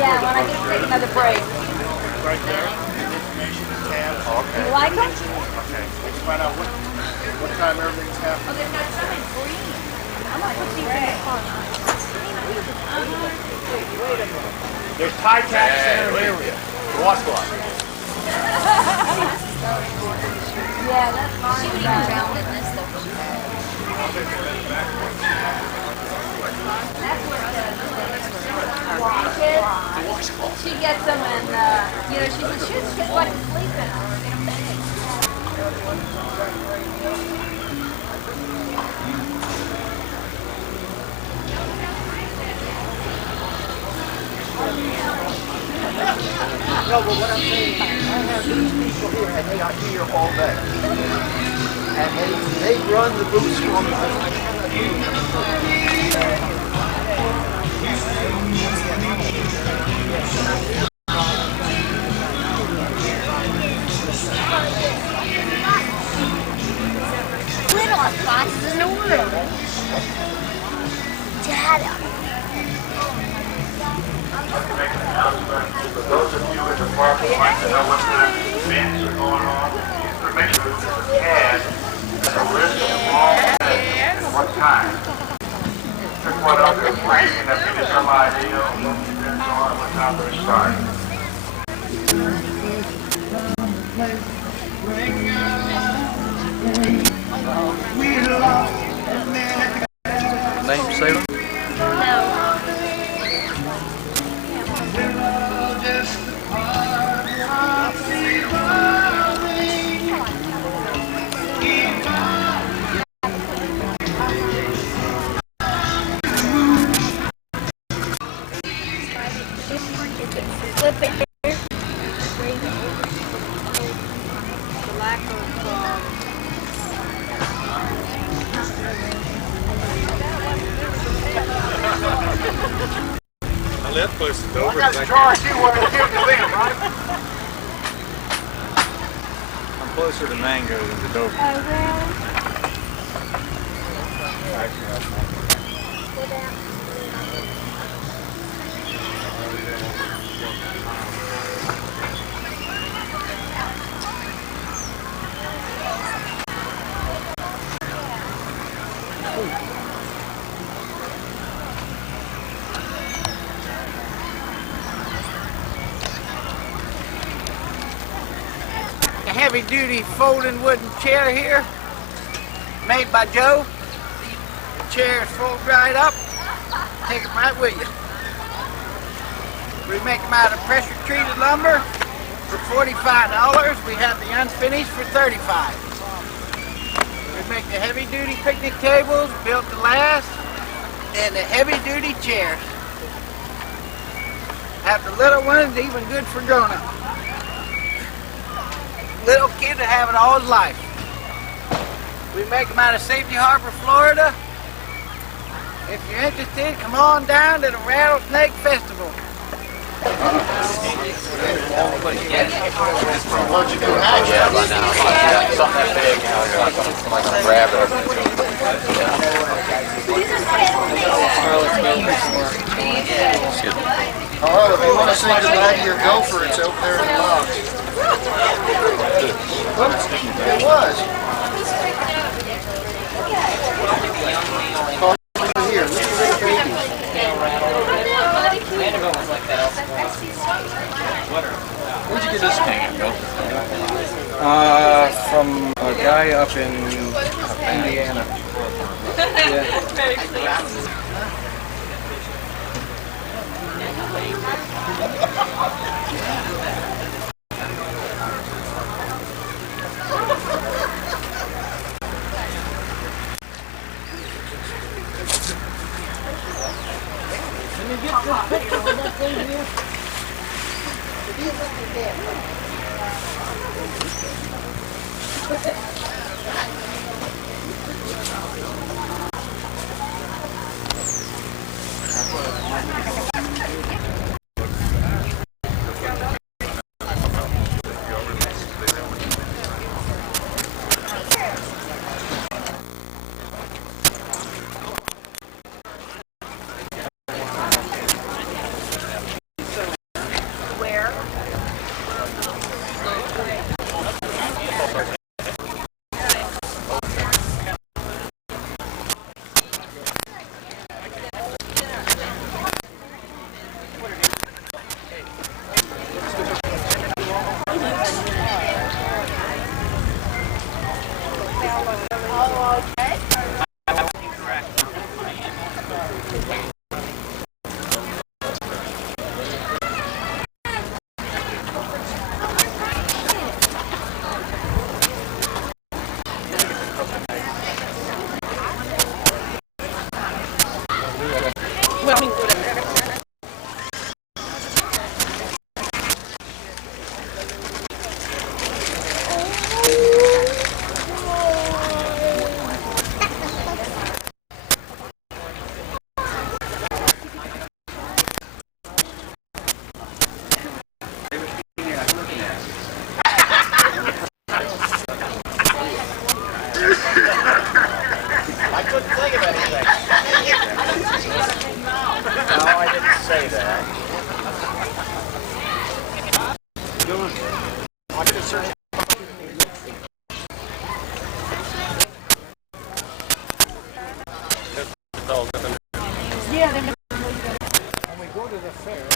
Yeah, when I just take another break. Right there. Information tab. Okay. You like them? Okay. Let's find out what time everything's happening. Oh, they've got some in green. I'm gonna put these in the car. There's Thai tax center area. Washcloth. Yeah, that's fine. She would even drown in this though. That's where she gets them and, you know, she said, she's just like sleeping. No, but what I'm saying, I have these people here, and they are here all day. And they run the booths for me. I cannot do Littlest foxes in the world. Dad. For those of you in the park who like to know what the events are going on, information is had and a list of all events and what time. Took one up there free and if you get some idea of what the events are and what time they're starting. Name Salem? I left close to Dover. That's George, you want to give to them, right? I'm closer to Mango than to Dover. Oh, really? A heavy-duty folding wooden chair here, made by Joe. The chair is fold right up. Take them right with you. We make them out of pressure-treated lumber for $45. We have the unfinished for $35. We make the heavy-duty picnic tables, built to last, and the heavy-duty chairs. Have the little ones, even good for grown-ups. Little kid to have it all his life. We make them out of Safety Harbor, Florida. If you're interested, come on down to the Rattlesnake Festival. What'd you do? How'd you have Something that big, you know, like a rabbit. Oh, if you want to say goodbye to your gopher, it's over there in the box. It was. Oh, here, look at the baby. Where'd you get this thing, Bill? From a guy up in Indiana. Yeah. Can you get this picture of that thing here? I couldn't think of anything. No, I didn't say that. I could have searched. When we go to the fair,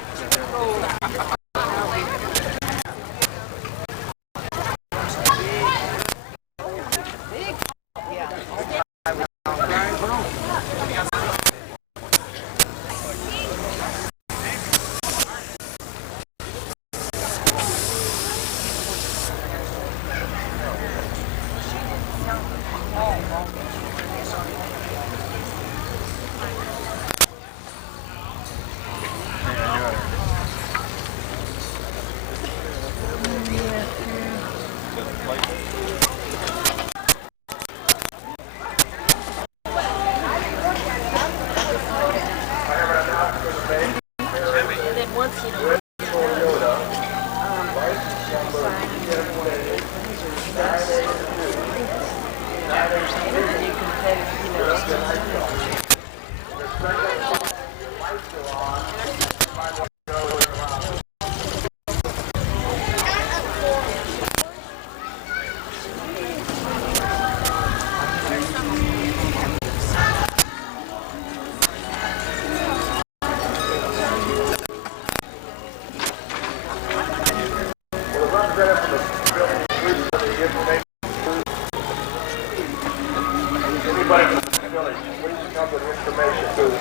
Anybody from the village, please come with information booth.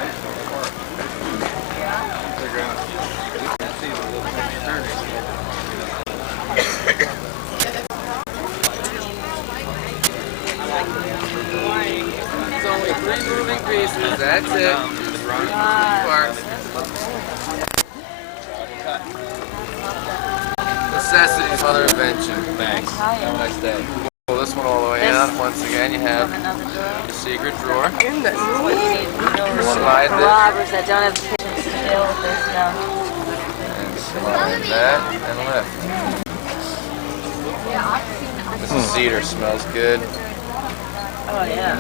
It's only 3 moving pieces, that's it. Necessity, mother invention. Thanks. Have a nice day. Pull this one all the way out. Once again, you have the secret drawer. Slide this. Robbers that don't have patience to deal with this stuff. And slide that and lift. This is cedar, smells good. Oh, yeah.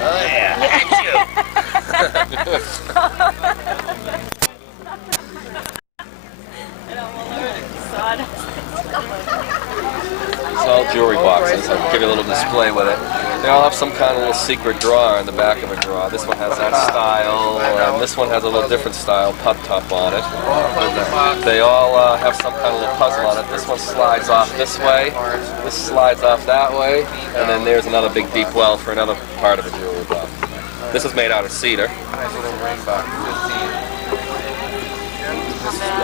Oh yeah. It's all jewelry boxes. I'll give you a little display with it. They all have some kind of little secret drawer in the back of a drawer. This one has that style, and this one has a little different style, pub top on it. They all have some kind of little puzzle on it. This one slides off this way, this slides off that way, and then there's another big deep well for another part of a jewelry box. This is made out of cedar. nice little ring box, 15.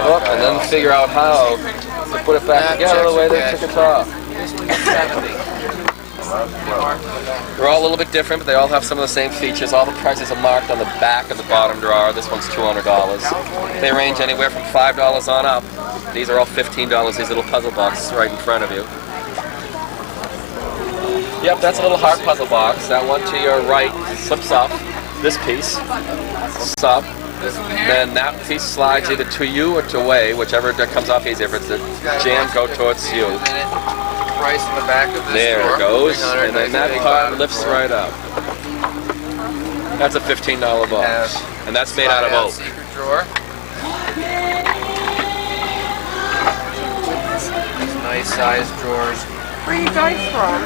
Look, and then figure out how to put it back together the way they took it off. This one's 70. They're all a little bit different, but they all have some of the same features. All the prices are marked on the back of the bottom drawer. This one's $200. They range anywhere from $5 on up. These are all $15, these little puzzle boxes right in front of you. Yep, that's a little heart puzzle box. That one to your right slips up. This piece slips up. Then that piece slides either to you or to away, whichever comes off easier. If it's the jam, go towards you. Price in the back of this There drawer, it goes, $300, and then that part lifts right up. That's a $15 box, and that's made out of oak. Secret drawer. These nice sized drawers. Where are you guys from?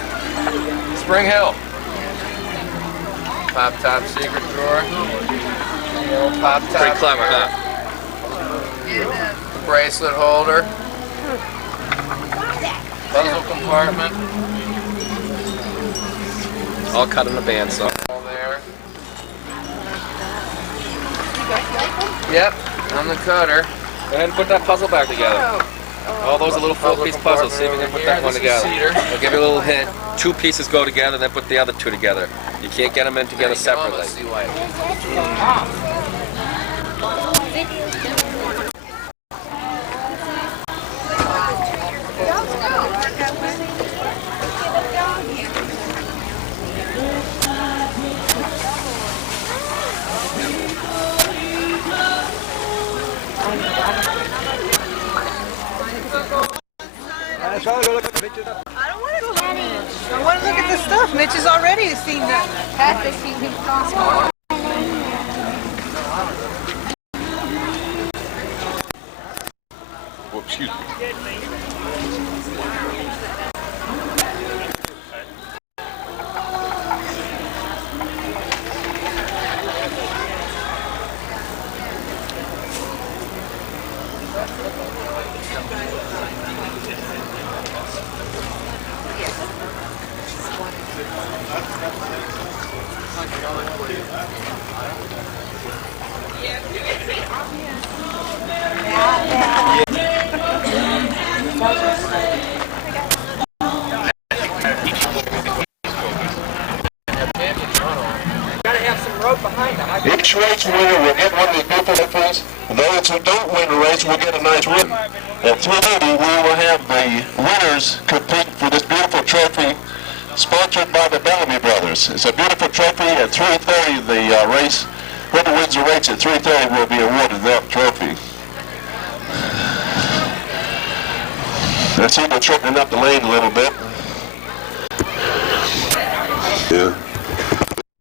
Spring Hill. Pop top secret drawer. Pop top. Pretty clever, huh? Bracelet holder. Puzzle compartment. All cut in a bandsaw. All there. Yep, on the cutter. Go ahead and put that puzzle back together. All those are little 4-piece puzzles. See if you can put that one together. I'll give you a little hint. 2 pieces go together, then put the other 2 together. You can't get them in together separately. Let's see why. I don't want to go look. I want to look at the stuff. Mitch has already seen that. Pat has seen him Costco. Whoops, excuse me. Each race winner will get one of these beautiful trophies. Those who don't win the race will get a nice ribbon. At 3:30, we will have the winners compete for this beautiful trophy sponsored by the Bellamy Brothers. It's a beautiful trophy. At 3:30, the race, whoever wins the race at 3:30 will be awarded that trophy. I see they're shortening up the lane a little bit. Yeah.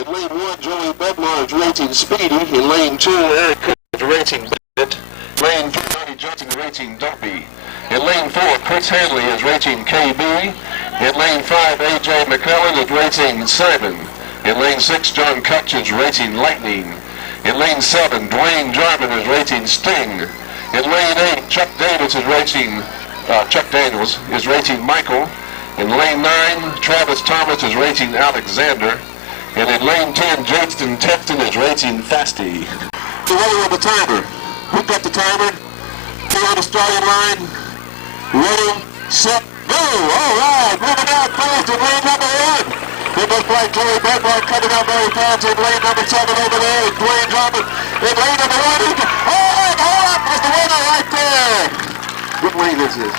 In lane 1, Joey Bednar is racing Speedy. In lane 2, Eric Cook is racing Bennett. Lane 3, Johnny Johnson is racing Dopey. In lane 4, Chris Hanley is racing KB. In lane 5, AJ McClellan is racing Simon. In lane 6, John Kutch is racing Lightning. In lane 7, Dwayne Jarman is racing Sting. In lane 8, Chuck Daniels is racing Michael. In lane 9, Travis Thomas is racing Alexander. And in lane 10, Jaston Texton is racing Fasty. The winner of the timer. Who got the timer? Two on the starting line. Ready, set, go! All right, moving out fast in lane number 1. It looks like Joey Bednar coming out very fast in lane number 7 over there. And Dwayne Jarman in lane number 1. Hold up! That's the winner right there. What lane is this?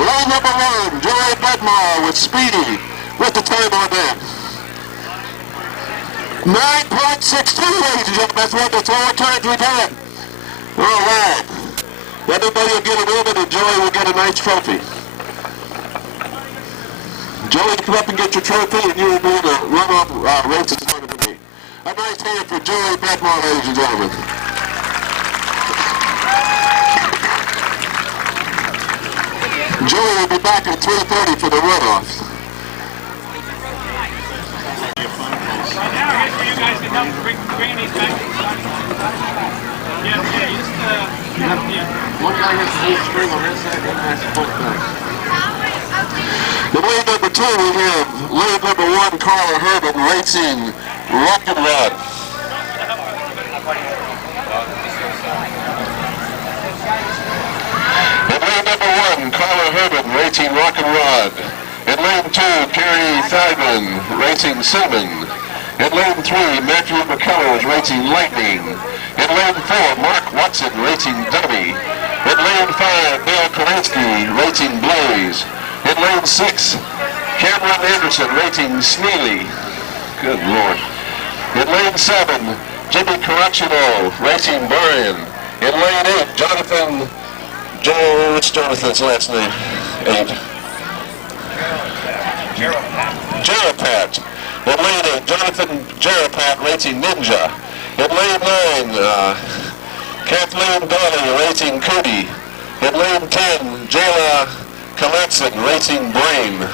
Lane number 1, Joey Bednar with Speedy. What's the time on that? 9.62, ladies and gentlemen. That's one of the slower times we've had. All right. Everybody will get a ribbon and Joey will get a nice trophy. Joey, come up and get your trophy and you will be the runoff race that's going to be. A nice hand for Joey Bednar, ladies and gentlemen. Joey will be back at 3:30 for the runoffs. One guy has the whole string on his side, one has the whole thing. In lane number 2, we have lane number 1, Carla Herrmann racing Rock and Rod. In lane number 1, Carla Herrmann racing Rock and Rod. In lane 2, Kerry Thiman racing Seaman. In lane 3, Matthew McCullough is racing Lightning. In lane 4, Mark Watson racing Dummy. In lane 5, Bill Kolansky racing Blaze. In lane 6, Cameron Anderson racing Sneely. Good Lord. In lane 7, Jimmy Caracciolo racing Brian. In lane 8, what's Jonathan's last name? 8. Jerapat. In lane 8, Jonathan Jerapat racing Ninja. In lane 9, Kathleen Dolly racing Cootie. In lane 10, Jayla Kaletson racing Brain.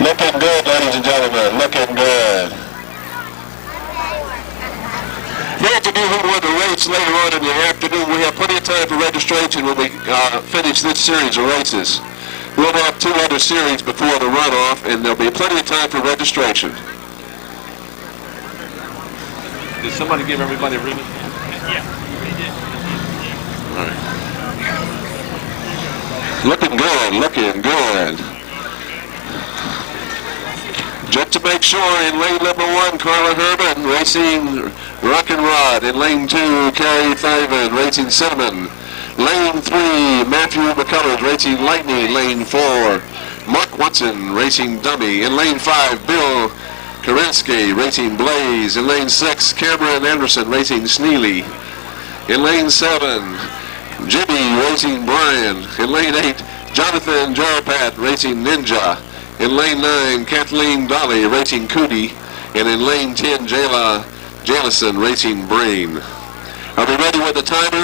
Looking good, ladies and gentlemen, looking good. You have to do who won the race later on in the afternoon. We have plenty of time for registration when we finish this series of races. We'll have 2 other series before the runoff, and there'll be plenty of time for registration. Did somebody give everybody a ribbon? Yeah, they did. All right. Looking good, looking good. Just to make sure, in lane number 1, Carla Herrmann racing Rock and Rod. In lane 2, Carrie Thiven racing Cinnamon. Lane 3, Matthew McCullers racing Lightning. Lane 4, Mark Watson racing Dummy. In lane 5, Bill Kerensky racing Blaze. In lane 6, Cameron Anderson racing Sneely. In lane 7, Jimmy racing Brian. In lane 8, Jonathan Jarapat racing Ninja. In lane 9, Kathleen Dolly racing Cootie. And in lane 10, Jalison racing Brain. Are we ready with the timer?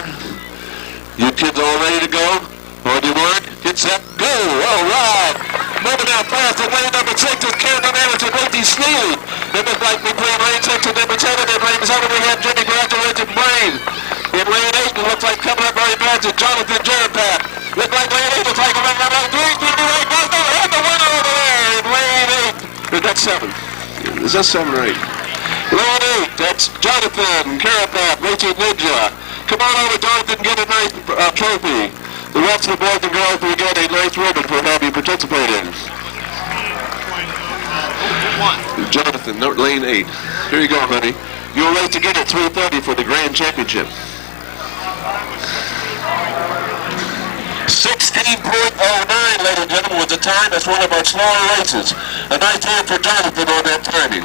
You kids all ready to go? On your mark, get set, go! All right! Moving out fast in lane number 6 is Cameron Anderson racing Sneely. It looks like between lane 6 and number 7 and lane 7 we have Jimmy Grant racing Brain. In lane 8 it looks like coming up very fast is Jonathan Jarapat. Looks like lane 8 looks like a run out 3, and the winner over there in lane 8. Is that 7? Is that 7 or 8? Lane 8, that's Jonathan Jarapat racing Ninja. Come on over, Jonathan, get a nice trophy. The rest of the boys and girls will get a nice ribbon for having you participated. Jonathan, lane 8. Here you go, honey. You'll race again at 3:30 for the Grand Championship. 16.09, ladies and gentlemen, was the time. That's one of our smaller races. A nice hand for Jonathan on that timing.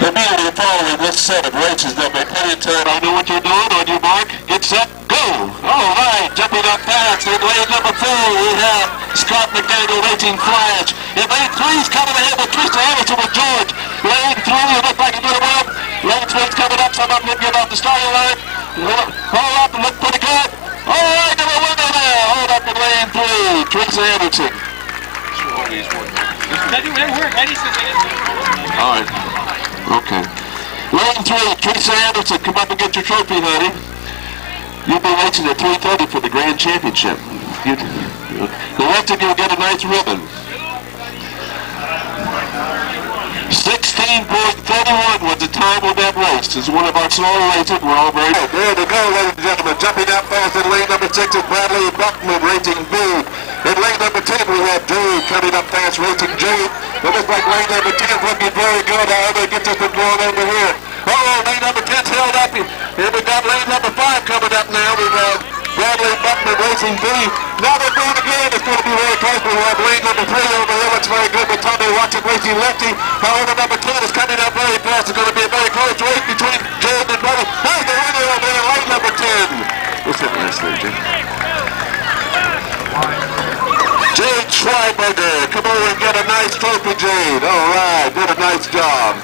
Immediately following this set of races, there'll be plenty of time. I know what you're doing. On your mark, get set, go! All right, jumping up fast. In lane number 4, we have Scott McDaniel racing Flash. In lane 3, he's coming ahead with Tristan Anderson with George. Lane 3, it looks like he's going to win. Lane 3's coming up. Some of them didn't get off the starting line. Hold up and look pretty good. All right, number 1 over there. Hold up in lane 3, Tristan Anderson. All right. Okay. Lane 3, Teresa Anderson, come up and get your trophy, honey. You'll be racing at 3:30 for the Grand Championship. The rest of you will get a nice ribbon. 16.31 was the time of that race. This is one of our slower races. We're all very good. There we go, ladies and gentlemen. Jumping out fast in lane number 6 is Bradley Buckman racing Boo. In lane number 10, we have Jade coming up fast racing Jade. It looks like lane number 10 is looking very good. However, it gets us from going over here. Oh, lane number 10's held up. Here we got lane number 5 coming up now. We've got Bradley Buckman racing B. Now they're going again. It's going to be very close. We have lane number 3 over here. Looks very good with Tommy Watson racing Lefty. However, number 10 is coming up very fast. It's going to be a very close race between Jade and Buddy. There's the winner over there, lane number 10. What's that last name, Jade? Jade Schreiberger. Come over and get a nice trophy, Jade. All right, did a nice job.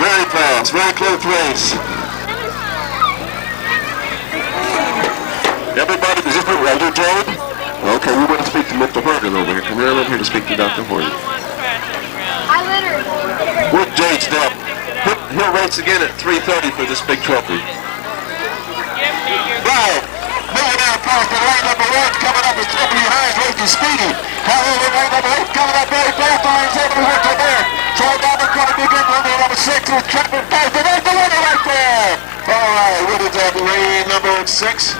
Very fast, very close race. Everybody, is this are you Jade? Okay, we want to speak to Mr. Horgan over here. Come right over here to speak to Dr. Horgan. I literally. With Jade's now. He'll race again at 3:30 for this big trophy. Right. Moving out across the lane number 1 coming up is Tiffany Hines racing Speedy. However, lane number 8 coming up very fast. Lane 7 we went to there. Troy Dobbins going to be good. Lane number 6 is Chapman Fast. And there's the winner right there. All right, what is that? Lane number 6?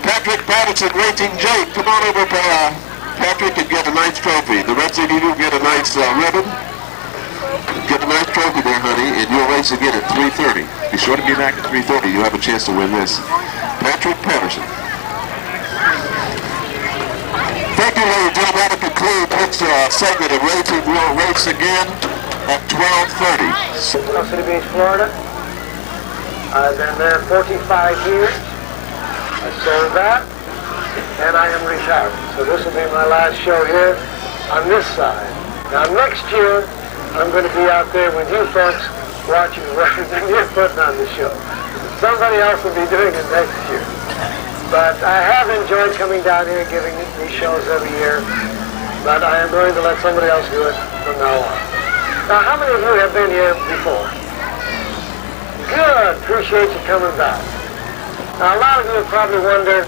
Patrick Patterson racing Jake. Come on over, Patrick, and get a nice trophy. The rest of you will get a nice ribbon. Get a nice trophy there, honey, and you'll race again at 3:30. Be sure to be back at 3:30. You'll have a chance to win this. Patrick Patterson. Thank you, ladies and gentlemen. That concludes this segment of racing. We'll race again at 12:30. City Beach, Florida. I've been there 45 years. I sold that, and I am retired. So this will be my last show here on this side. Now next year, I'm going to be out there with you folks watching and you're putting on the show. Somebody else will be doing it next year. But I have enjoyed coming down here and giving these shows every year. But I am going to let somebody else do it from now on. Now, how many of you have been here before? Good. Appreciate you coming back. Now, a lot of you have probably wondered,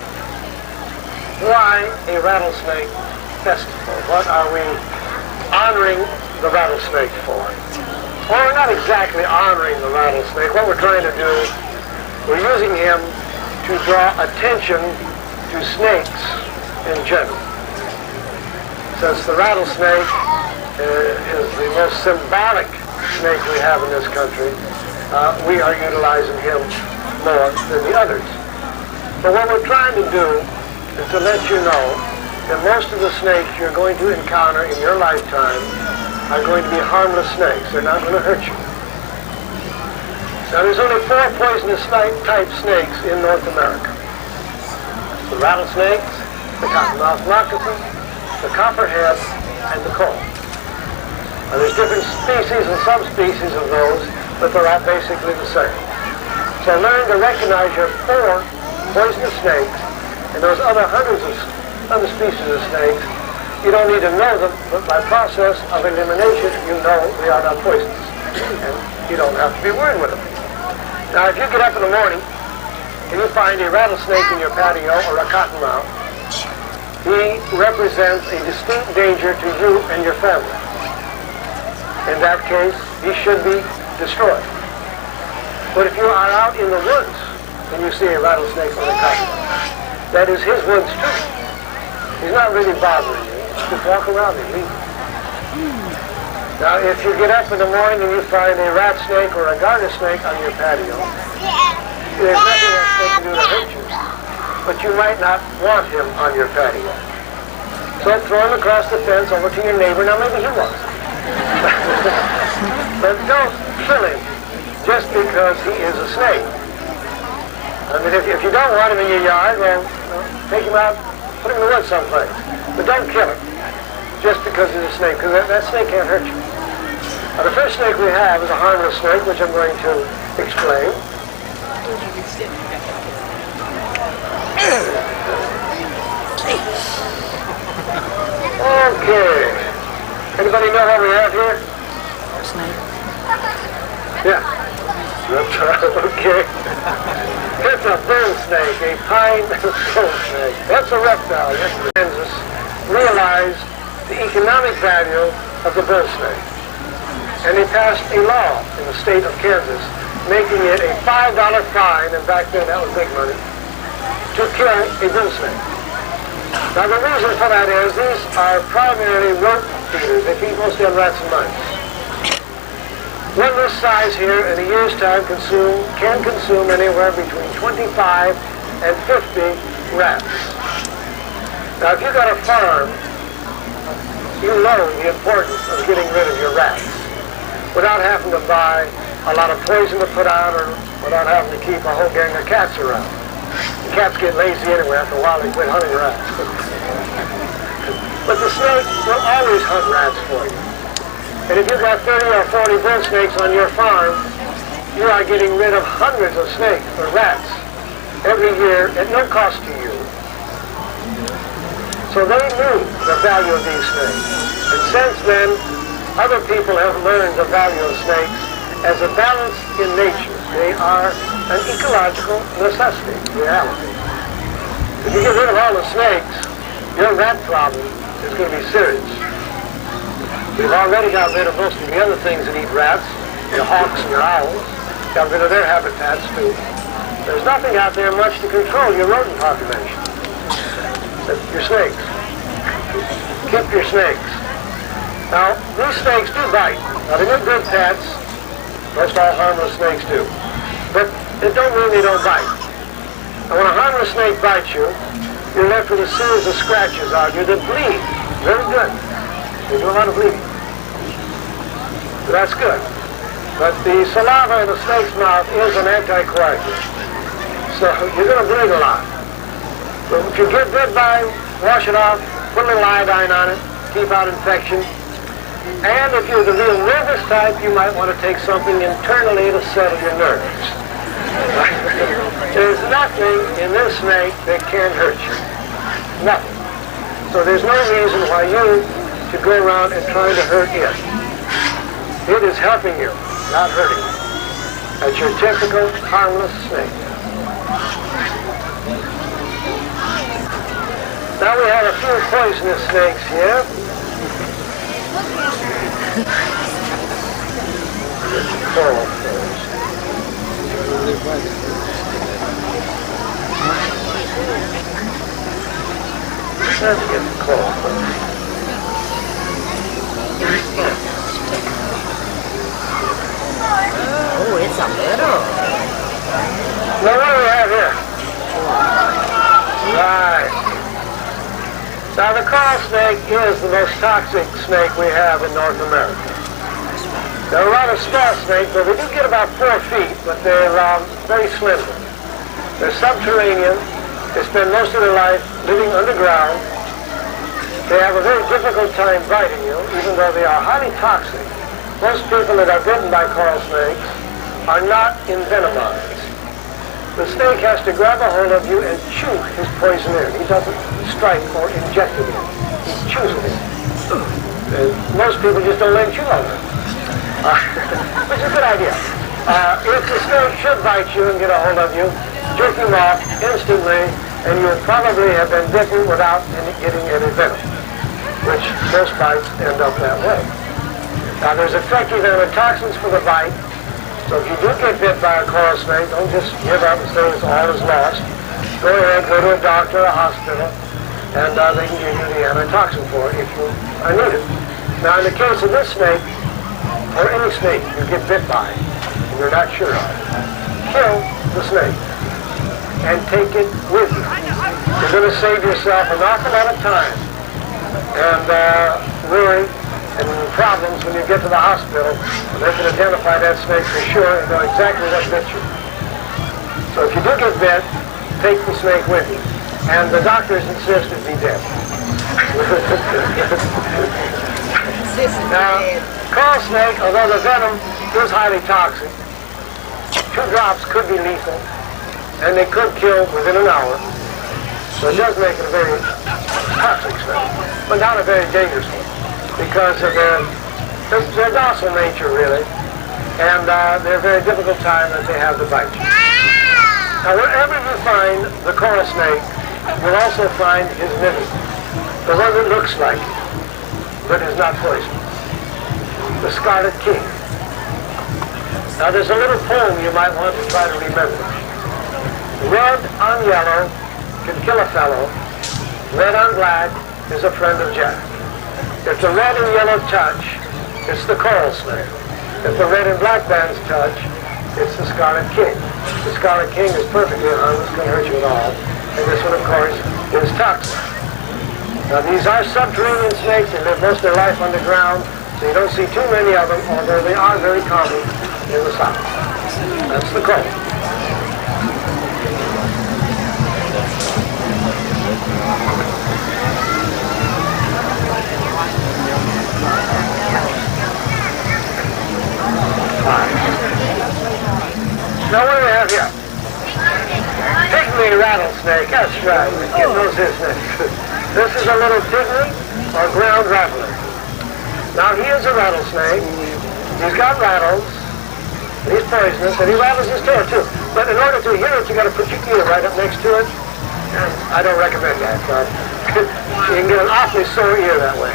why a rattlesnake festival? What are we honoring the rattlesnake for? Well, we're not exactly honoring the rattlesnake. What we're trying to do, we're using him to to draw attention to snakes in general. Since the rattlesnake is the most symbolic snake we have in this country, we are utilizing him more than the others. But what we're trying to do is to let you know that most of the snakes you're going to encounter in your lifetime are going to be harmless snakes. They're not going to hurt you. Now, there's only 4 poisonous type snakes in North America. The rattlesnakes, the cottonmouth moccasin, the copperhead, and the coal. Now, there's different species and subspecies of those, but they're all basically the same. So learn to recognize your 4 poisonous snakes and those other hundreds of other species of snakes. You don't need to know them, but by process of elimination, you know they are not poisonous. And you don't have to be worried with them. Now, if you get up in the morning and you find a rattlesnake in your patio or a cottonmouth, he represents a distinct danger to you and your family. In that case, he should be destroyed. But if you are out in the woods and you see a rattlesnake or a cottonmouth, that is his woods too. He's not really bothering you. Just walk around and leave. Now, if you get up in the morning and you find a rat snake or a garter snake on your patio, there's nothing that snake can do to hurt you. But you might not want him on your patio. So throw him across the fence over to your neighbor. Now, maybe he wants him. But don't kill him just because he is a snake. I mean, if you don't want him in your yard, well, take him out, put him in the woods someplace. But don't kill him just because he's a snake, because that snake can't hurt you. Now, the first snake we have is a harmless snake, which I'm going to explain. Okay. Anybody know what we have here? Snake. Yeah. Okay. It's a bull snake, a pine bull snake. That's a reptile. Yes, Kansas realized the economic value of the bull snake. And they passed a law in the state of Kansas making it a $5 fine, and back then that was big money, to kill a bull snake. Now, the reason for that is these are primarily rodent feeders. They feed mostly on rats and mice. One this size here in a year's time can consume anywhere between 25 and 50 rats. Now, if you've got a farm, you know the importance of getting rid of your rats without having to buy a lot of poison to put out or without having to keep a whole gang of cats around. The cats get lazy anyway. After a while, they quit hunting rats. But the snake will always hunt rats for you. And if you've got 30 or 40 bull snakes on your farm, you are getting rid of hundreds of snakes or rats every year at no cost to you. So they knew the value of these snakes. And since then, other people have learned the value of snakes as a balance in nature. They are an ecological necessity, reality. If you get rid of all the snakes, your rat problem is going to be serious. We've already got rid of most of the other things that eat rats, your hawks and your owls. Got rid of their habitats too. There's nothing out there much to control your rodent population. Your snakes. Keep your snakes. Now, these snakes do bite. Now, they're good pets. Most all harmless snakes do. But it don't mean they don't bite. And when a harmless snake bites you, you're left with a series of scratches on you that bleed. Very good. They do a lot of bleeding. So that's good. But the saliva in the snake's mouth is an anticoagulant. So you're going to bleed a lot. So if you get bit by them, wash it off, put a little iodine on it, keep out infection. And if you're the real nervous type, you might want to take something internally to settle your nerves. There's nothing in this snake that can hurt you. Nothing. So there's no reason why you should go around and try to hurt it. It is helping you, not hurting you. That's your typical harmless snake. Now we have a few poisonous snakes here. Let's get close. Oh, it's a little. Now what do we have here? Right. Now the coral snake is the most toxic snake we have in North America. They're a rather small snake, but they do get about 4 feet, but they're very slender. They're subterranean. They spend most of their life living underground. They have a very difficult time biting you, even though they are highly toxic. Most people that are bitten by coral snakes are not envenomized. The snake has to grab a hold of you and chew his poison in. He doesn't strike or inject it in. He chews it in. And most people just don't let him chew on it. Which is a good idea. If the snake should bite you and get a hold of you, jerk him off instantly, and you'll probably have been bitten without getting any venom, which most bites end up that way. Now, there's effective antitoxins for the bite, so if you do get bit by a coral snake, don't just give up and say it's all is lost. Go ahead, go to a doctor, a hospital, and they can give you the antitoxin for it if you need it. Now, in the case of this snake, or any snake you get bit by, and you're not sure of, kill the snake and take it with you. You're going to save yourself an awful lot of time and worry and problems when you get to the hospital. They can identify that snake for sure and know exactly what bit you. So if you do get bit, take the snake with you. And the doctors insist it be dead. Now, coral snake, although the venom is highly toxic, 2 drops could be lethal, and they could kill within an hour. So it does make it a very toxic snake, but not a very dangerous one, because of their docile nature, really, and their very difficult time that they have to bite you. Now, wherever you find the coral snake, you'll also find his enemy, the one that looks like it, but is not poisonous, the scarlet king. Now, there's a little poem you might want to try to remember. Red on yellow can kill a fellow. Red on black is a friend of Jack. If the red and yellow touch, it's the coral snake. If the red and black bands touch, it's the scarlet king. The scarlet king is perfectly harmless, can't hurt you at all. And this one, of course, is toxic. Now, these are subterranean snakes. They live most of their life underground, so you don't see too many of them, although they are very common in the south. That's the coral. Now what do we have here? Pygmy rattlesnake, that's right. Get those his names. This is a little pygmy or ground rattler. Now he is a rattlesnake. He's got rattles. He's poisonous, and he rattles his tail too. But in order to hear it, you got to put your ear right up next to it. And I don't recommend that. You can get an awfully sore ear that way.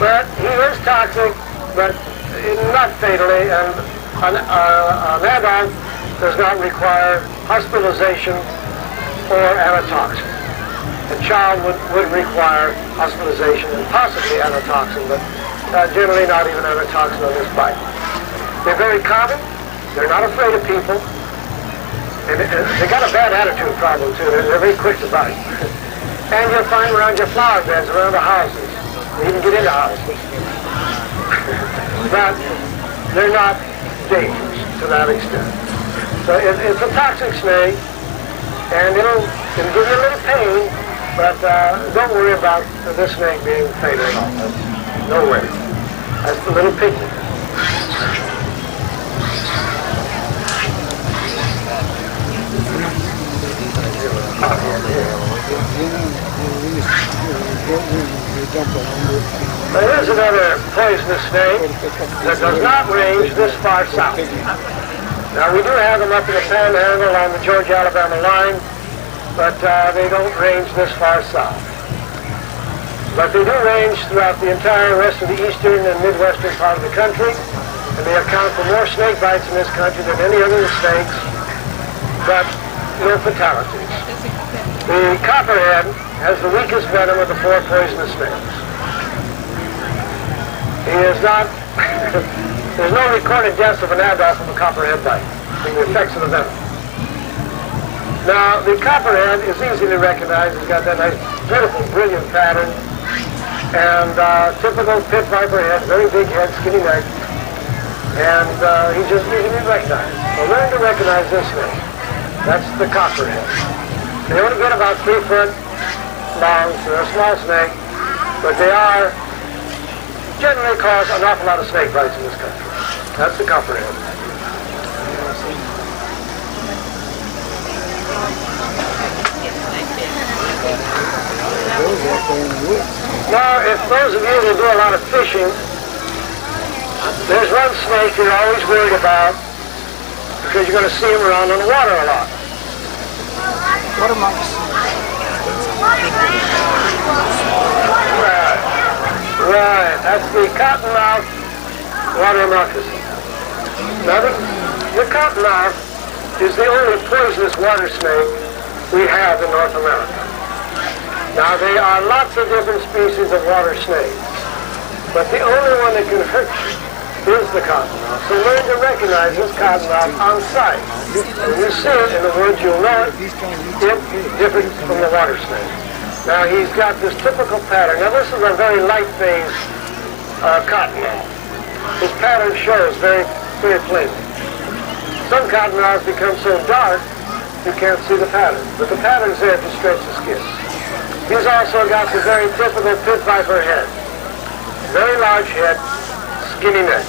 But he is toxic, but not fatally, and an adult does not require hospitalization or antitoxin. A child would require hospitalization and possibly antitoxin, but generally not even antitoxin on this bite. They're very common. They're not afraid of people. And they got a bad attitude problem, too. They're very quick to bite. And you'll find around your flower beds, around the houses. They even get into houses. But they're not dangerous to that extent. So it's a toxic snake, and it'll give you a little pain, but don't worry about this snake being fatal at all. No worry. That's the little pygmy. Now here's another poisonous snake that does not range this far south. Now we do have them up in the Panhandle on the Georgia-Alabama line, but they don't range this far south. But they do range throughout the entire rest of the eastern and midwestern part of the country, and they account for more snake bites in this country than any other snakes, but no fatalities. The copperhead has the weakest venom of the 4 poisonous snakes. He is not, there's no recorded deaths of an adult from a copperhead bite, from the effects of the venom. Now, the copperhead is easily recognized. He's got that nice, beautiful, brilliant pattern, and typical pit viper head, very big head, skinny neck, and he's just easily recognized. So learn to recognize this snake. That's the copperhead. They only get about 3 foot long, so they're a small snake, but they are generally cause an awful lot of snake bites in this country. That's the copperhead. Now, if those of you that do a lot of fishing, there's one snake you're always worried about because you're going to see him around in the water a lot. Water monks. Right, that's the cottonmouth water moccasin. Now, the cottonmouth is the only poisonous water snake we have in North America. Now, there are lots of different species of water snakes, but the only one that can hurt you is the cottonmouth. So learn to recognize this cottonmouth on sight. When you see it in the woods, you'll know it's different from the water snake. Now, he's got this typical pattern. Now, this is a very light phase cottonmouth. His pattern shows very, very plainly. Some cottonmouths become so dark, you can't see the pattern. But the pattern's there to stretch the skin. He's also got the very typical pit viper head. Very large head, skinny neck.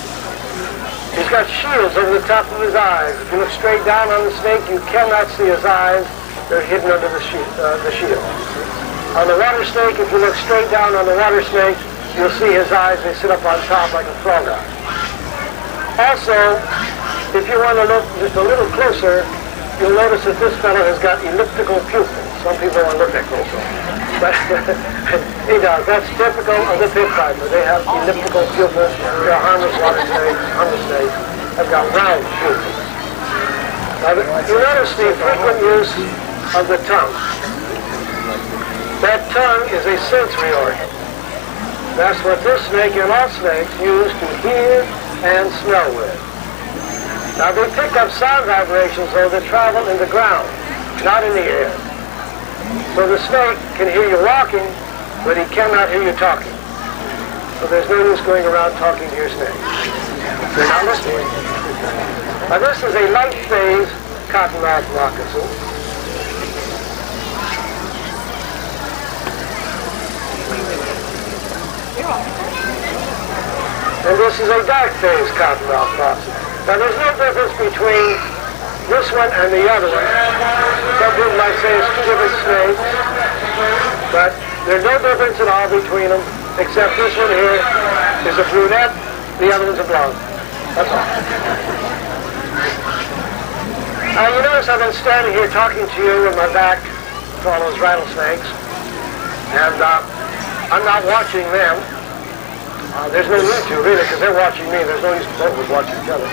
He's got shields over the top of his eyes. If you look straight down on the snake, you cannot see his eyes. They're hidden under the shield. On the water snake, if you look straight down on the water snake, you'll see his eyes. They sit up on top like a frog eye. Also, if you want to look just a little closer, you'll notice that this fellow has got elliptical pupils. Some people don't look that close. But he does. That's typical of the pit viper. They have elliptical pupils. They're harmless water snakes, harmless snakes. They've got round pupils. Now, you notice the frequent use of the tongue. That tongue is a sensory organ. That's what this snake and all snakes use to hear and smell with. Now, they pick up sound vibrations, though, that travel in the ground, not in the air. So the snake can hear you walking, but he cannot hear you talking. So there's no use going around talking to your snake. You're not listening. Now, this is a light phase cottonmouth moccasin. And this is a dark phase cottonmouth moccasin. Now, there's no difference between this one and the other one. Some people might say it's 2 different snakes, but there's no difference at all between them, except this one here is a brunette, the other one's a blonde. That's all. Now, you notice I've been standing here talking to you with my back to all those rattlesnakes, and I'm not watching them. There's no need to, really, because they're watching me. There's no use to both of us watching each other.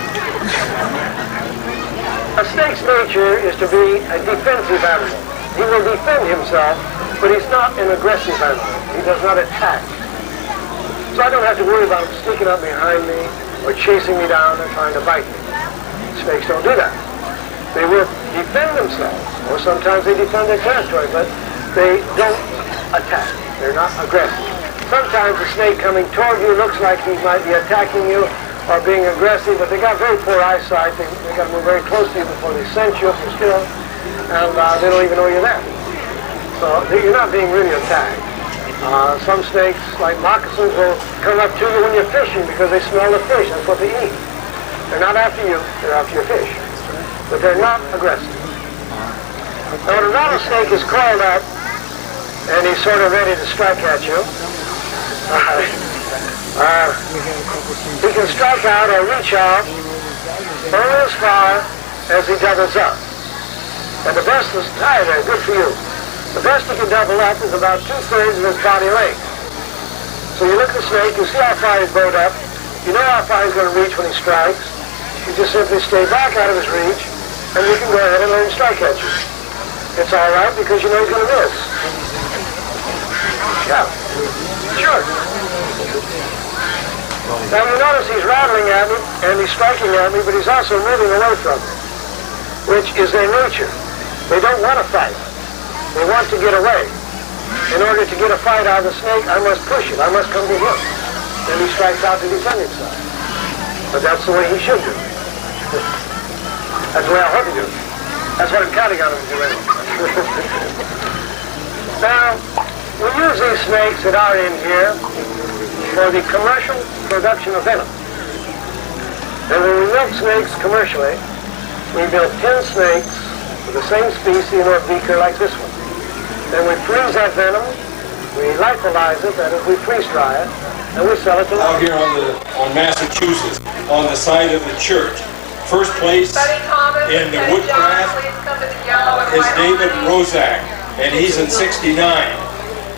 A snake's nature is to be a defensive animal. He will defend himself, but he's not an aggressive animal. He does not attack. So I don't have to worry about him sneaking up behind me or chasing me down and trying to bite me. Snakes don't do that. They will defend themselves, or sometimes they defend their territory, but they don't attack. They're not aggressive. Sometimes a snake coming toward you looks like he might be attacking you or being aggressive, but they got very poor eyesight. They got to move very close to you before they sense you if you're still, and they don't even know you're there. So you're not being really attacked. Some snakes, like moccasins, will come up to you when you're fishing because they smell the fish. That's what they eat. They're not after you. They're after your fish. But they're not aggressive. Now, when a rattlesnake is coiled up and he's sort of ready to strike at you, he can strike out or reach out only as far as he doubles up. And the best is, hi there, good for you. The best he can double up is about 2/3 of his body length. So you look at the snake, you see how far he's bowed up, you know how far he's going to reach when he strikes. You just simply stay back out of his reach, and you can go ahead and let him strike at you. It's all right because you know he's going to miss. Yeah, sure. Now you notice he's rattling at me and he's striking at me, but he's also moving away from me, which is their nature. They don't want to fight. They want to get away. In order to get a fight out of the snake, I must push it. I must come to him. Then he strikes out to defend himself. But that's the way he should do. That's the way I hope he do. That's what I'm counting on him to do anyway. Now, we use these snakes that are in here for the commercial production of venom. And when we milk snakes commercially, we milk 10 snakes of the same species in a beaker like this one. Then we freeze that venom, we lipolyze it, that is, we freeze dry it, and we sell it to out here on Massachusetts, on the side of the church. First place in the woodcraft is David Rozak, and he's in 69.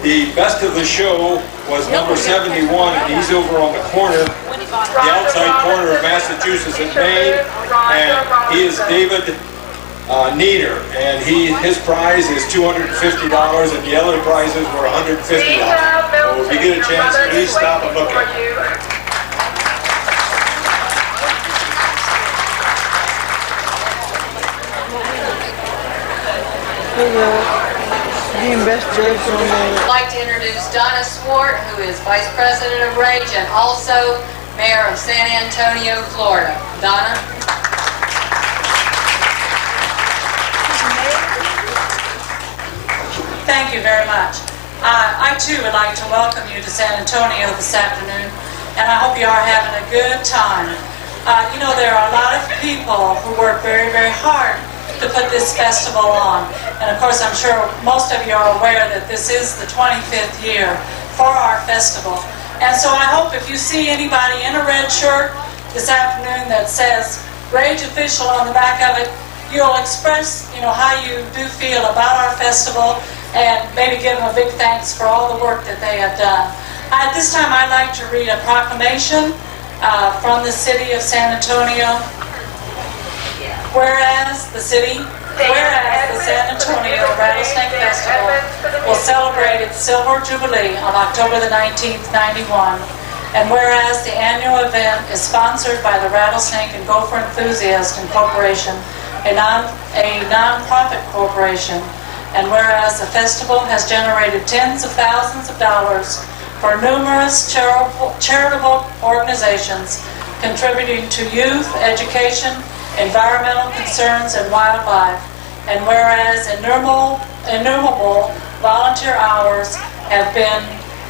The best of the show was number 71, and he's over on the corner, the outside corner of Massachusetts and Maine, and he is David Nieder, and his prize is $250, and the other prizes were $150. So if you get a chance, please stop and look at it. I'd like to introduce Donna Swart, who is Vice President of Rage and also Mayor of San Antonio, Florida. Donna? Thank you very much. I too would like to welcome you to San Antonio this afternoon, and I hope you are having a good time. You know, there are a lot of people who work very, very hard to put this festival on. And of course, I'm sure most of you are aware that this is the 25th year for our festival. And so I hope if you see anybody in a red shirt this afternoon that says Rage Official on the back of it, you'll express, you know, how you do feel about our festival and maybe give them a big thanks for all the work that they have done. At this time, I'd like to read a proclamation from the city of San Antonio. Whereas the San Antonio Rattlesnake Festival will celebrate its Silver Jubilee on October the 19th, 91. And whereas the annual event is sponsored by the Rattlesnake and Gopher Enthusiast Incorporation, a non-profit corporation, and whereas the festival has generated tens of thousands of dollars for numerous charitable organizations contributing to youth, education, environmental concerns, and wildlife, and whereas innumerable volunteer hours have been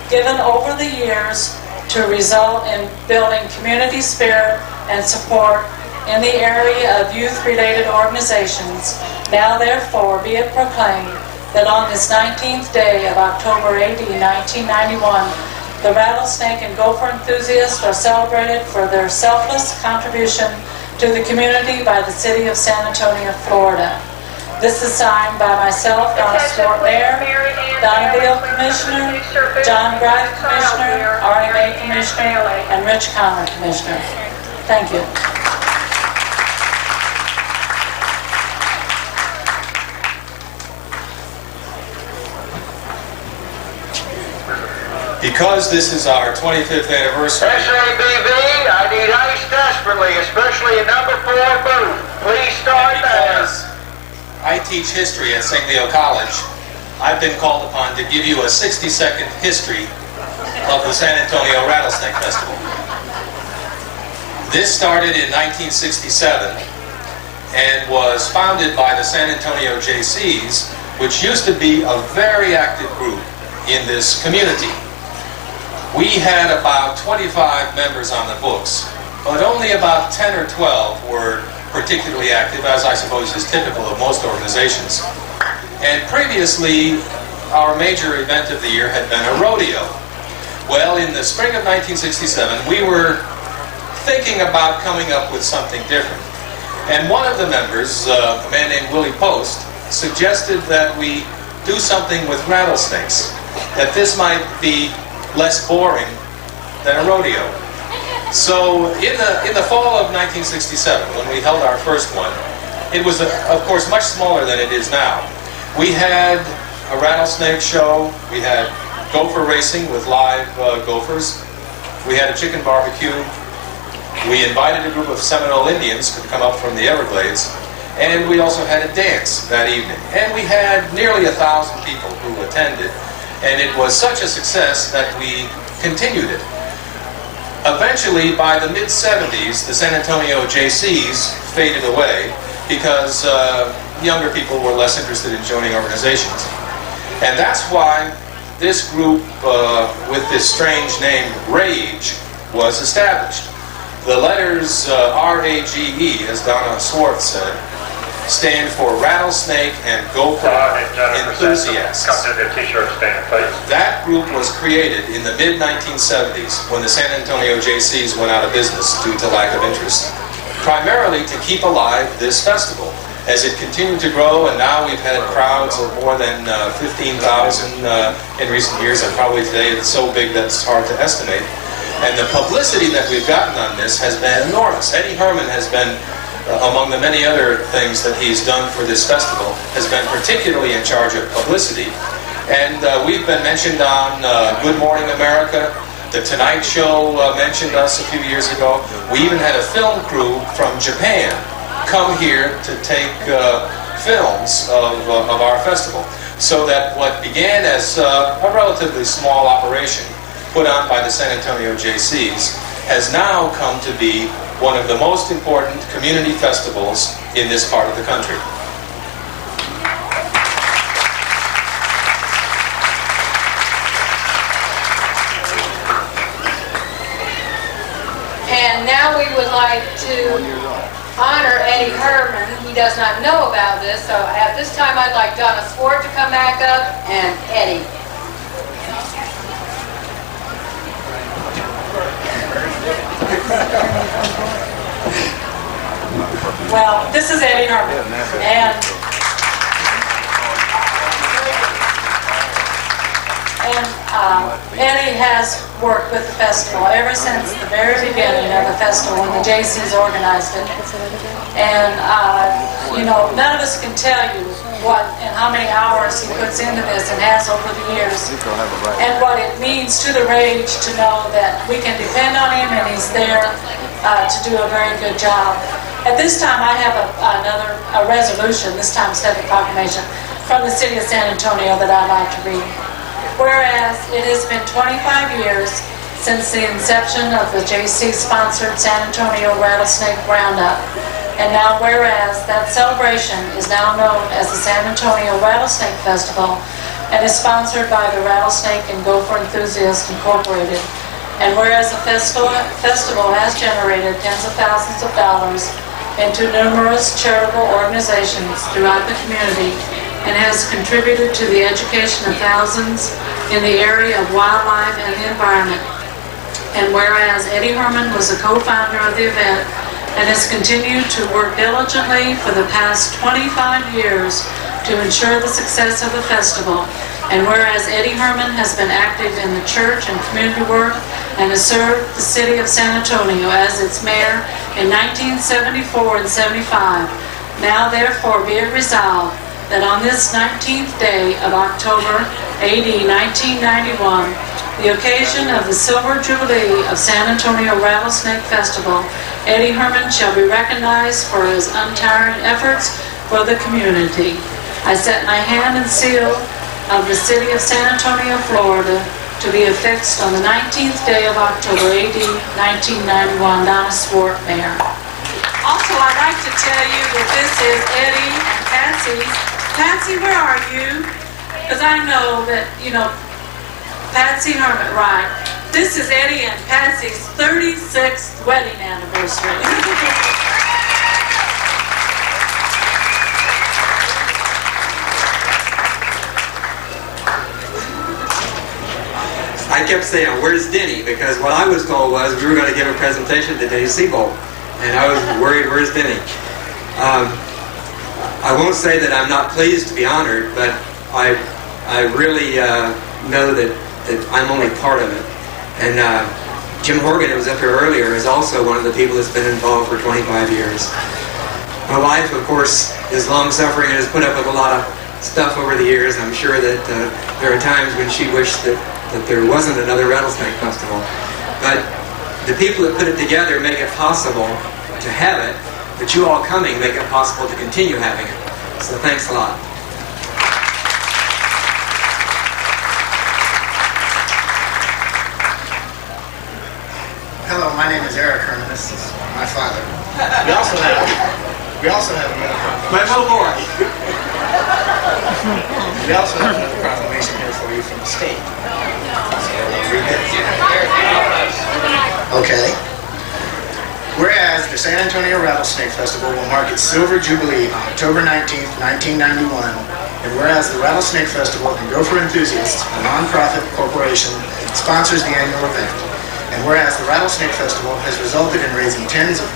given over the years to result in building community spirit and support in the area of youth-related organizations, now therefore be it proclaimed that on this 19th day of October AD 1991, the Rattlesnake and Gopher Enthusiasts are celebrated for their selfless contribution to the community by the city of San Antonio, Florida. This is signed by myself, Donna Swart, Mayor, Donna Beal, Commissioner, John Greif, Commissioner, RMA Commissioner, and Rich Conner, Commissioner. Thank you. Because this is our 25th anniversary, SABV, I need ice desperately, especially in number 4 booth. Please start there. because I teach history at St. Leo College, I've been called upon to give you a 60-second history of the San Antonio Rattlesnake Festival. This started in 1967 and was founded by the San Antonio JCs, which used to be a very active group in this community. We had about 25 members on the books, but only about 10 or 12 were particularly active, as I suppose is typical of most organizations. And previously, our major event of the year had been a rodeo. Well, in the spring of 1967, we were thinking about coming up with something different. And one of the members, a man named Willie Post, suggested that we do something with rattlesnakes, that this might be less boring than a rodeo. So in the fall of 1967, when we held our first one, it was of course much smaller than it is now. We had a rattlesnake show. We had gopher racing with live gophers. We had a chicken barbecue. We invited a group of Seminole Indians to come up from the Everglades. And we also had a dance that evening. And we had nearly 1,000 people who attended. And it was such a success that we continued it. Eventually, by the mid-70s, the San Antonio JCs faded away because younger people were less interested in joining organizations. And that's why this group with this strange name, RAGE, was established. The letters R-A-G-E, as Donna Swartz said, stand for Rattlesnake and Gopher Enthusiasts. Come to the t-shirt stand, please. That group was created in the mid-1970s when the San Antonio JCs went out of business due to lack of interest, primarily to keep alive this festival. As it continued to grow, and now we've had crowds of more than 15,000 in recent years, and probably today it's so big that it's hard to estimate. And the publicity that we've gotten on this has been enormous. Eddie Herrmann has been, among the many other things that he's done for this festival, has been particularly in charge of publicity. And we've been mentioned on Good Morning America. The Tonight Show mentioned us a few years ago. We even had a film crew from Japan come here to take films of our festival. So that what began as a relatively small operation put on by the San Antonio JCs has now come to be one of the most important community festivals in this part of the country. And now we would like to honor Eddie Herrmann. He does not know about this, so at this time I'd like Donna Swart to come back up and Eddie. Well, this is Eddie Herrmann, and Eddie has worked with the festival ever since the very beginning of the festival when the JCs organized it. And, you know, none of us can tell you what and how many hours he puts into this and has over the years, and what it means to the RAGE to know that we can depend on him and he's there to do a very good job. At this time, I have a resolution, this time instead of a proclamation, from the city of San Antonio that I'd like to read. Whereas it has been 25 years since the inception of the JC-sponsored San Antonio Rattlesnake Roundup, and now whereas that celebration is now known as the San Antonio Rattlesnake Festival and is sponsored by the Rattlesnake and Gopher Enthusiasts Incorporated, and whereas the festival has generated tens of thousands of dollars into numerous charitable organizations throughout the community and has contributed to the education of thousands in the area of wildlife and the environment. And whereas Eddie Herrmann was a co-founder of the event and has continued to work diligently for the past 25 years to ensure the success of the festival, and whereas Eddie Herrmann has been active in the church and community work and has served the city of San Antonio as its mayor in 1974 and 75, now therefore be it resolved that on this 19th day of October, AD 1991, the occasion of the Silver Jubilee of San Antonio Rattlesnake Festival, Eddie Herrmann shall be recognized for his untiring efforts for the community. I set my hand and seal of the city of San Antonio, Florida, to be affixed on the 19th day of October, AD 1991, Donna Swart, Mayor. Also, I'd like to tell you that this is Eddie and Patsy. Patsy, where are you? Because I know that, you know, Patsy Herrmann, right. This is Eddie and Patsy's 36th wedding anniversary. I kept saying, where's Denny? Because what I was told was we were going to give a presentation to Denny Seabolt. And I was worried, where's Denny? I won't say that I'm not pleased to be honored, but I really know that I'm only part of it. And Jim Horgan, who was up here earlier, is also one of the people that's been involved for 25 years. My wife, of course, is long-suffering and has put up with a lot of stuff over the years. I'm sure that there are times when she wished that there wasn't another Rattlesnake Festival. But the people that put it together make it possible to have it, but you all coming make it possible to continue having it. So thanks a lot. Hello, my name is Herrmann. This is my father. We also have another proclamation. My little boy. We also have another proclamation here for you from the state. Okay. Whereas the San Antonio Rattlesnake Festival will mark its Silver Jubilee on October 19th, 1991, and whereas the Rattlesnake Festival and Gopher Enthusiasts, a non-profit corporation, sponsors the annual event, and whereas the Rattlesnake Festival has resulted in raising tens of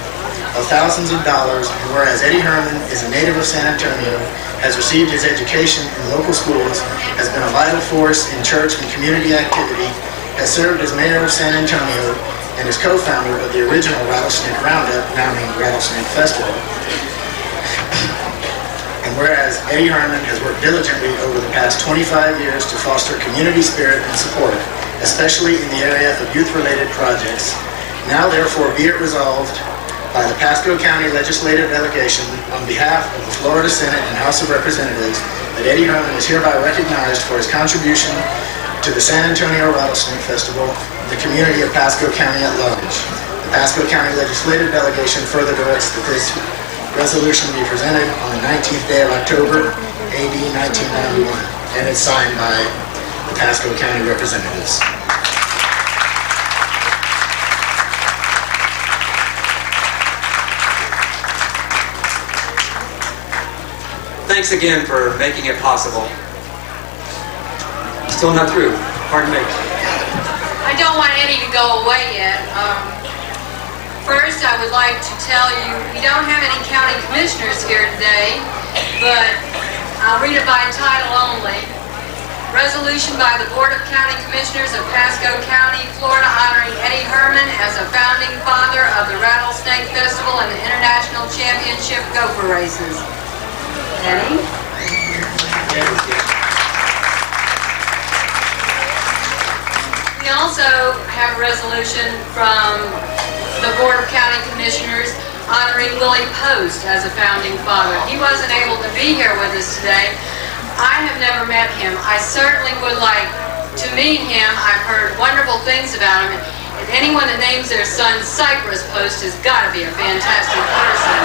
thousands of dollars, and whereas Eddie Herrmann is a native of San Antonio, has received his education in local schools, has been a vital force in church and community activity, has served as mayor of San Antonio, and is co-founder of the original Rattlesnake Roundup, now named Rattlesnake Festival. And whereas Eddie Herrmann has worked diligently over the past 25 years to foster community spirit and support, especially in the area of youth-related projects, now therefore be it resolved by the Pasco County Legislative Delegation on behalf of the Florida Senate and House of Representatives that Eddie Herrmann is hereby recognized for his contribution to the San Antonio Rattlesnake Festival and the community of Pasco County at large. The Pasco County Legislative Delegation further directs that this resolution be presented on the 19th day of October, AD 1991, and it's signed by the Pasco County representatives. Thanks again for making it possible. Still not through. Pardon me. I don't want Eddie to go away yet. First, I would like to tell you, we don't have any county commissioners here today, but I'll read it by title only. Resolution by the Board of County Commissioners of Pasco County, Florida, honoring Eddie Herrmann as a founding father of the Rattlesnake Festival and the International Championship Gopher Races. Eddie? We also have a resolution from the Board of County Commissioners honoring Willie Post as a founding father. He wasn't able to be here with us today. I have never met him. I certainly would like to meet him. I've heard wonderful things about him. And anyone that names their son Cypress Post has got to be a fantastic person.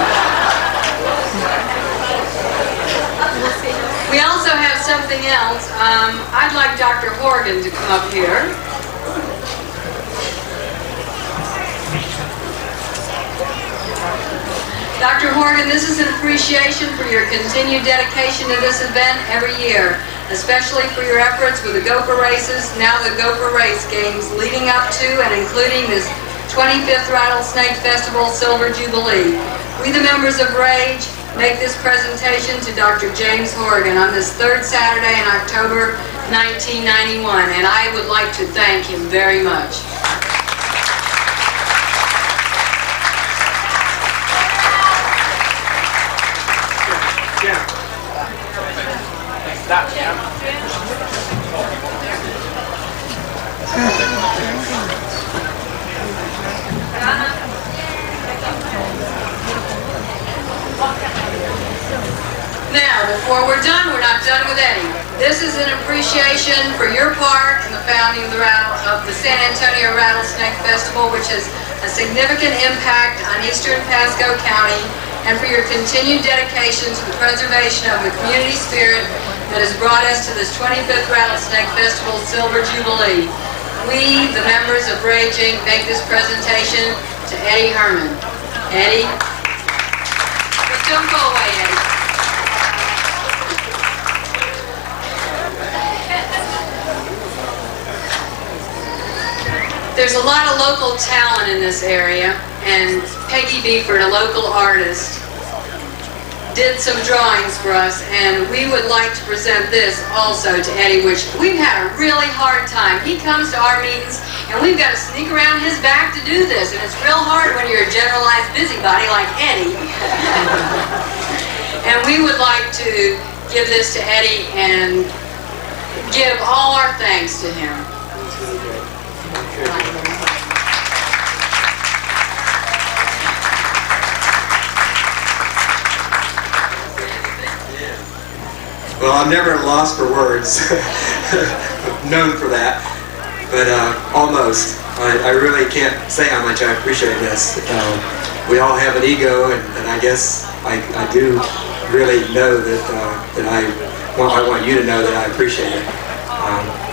We also have something else. I'd like Dr. Horgan to come up here. Dr. Horgan, this is an appreciation for your continued dedication to this event every year, especially for your efforts with the Gopher races, now the Gopher Race Games, leading up to and including this 25th Rattlesnake Festival Silver Jubilee. We, the members of RAGE, make this presentation to Dr. James Horgan on this third Saturday in October 1991, and I would like to thank him very much. Now, before we're done, we're not done with Eddie. This is an appreciation for your part in the founding of the San Antonio Rattlesnake Festival, which has a significant impact on eastern Pasco County, and for your continued dedication to the preservation of the community spirit that has brought us to this 25th Rattlesnake Festival Silver Jubilee. We, the members of RAGE Inc., make this presentation to Eddie Herrmann. Eddie? Just don't go away, Eddie. There's a lot of local talent in this area, and Peggy Beeford, a local artist, did some drawings for us, and we would like to present this also to Eddie, which we've had a really hard time. He comes to our meetings, and we've got to sneak around his back to do this, and it's real hard when you're a generalized busybody like Eddie. And we would like to give this to Eddie and give all our thanks to him. Well, I'm never at a loss for words, known for that, but almost. I really can't say how much I appreciate this. We all have an ego, and I guess I do really know that I want you to know that I appreciate it.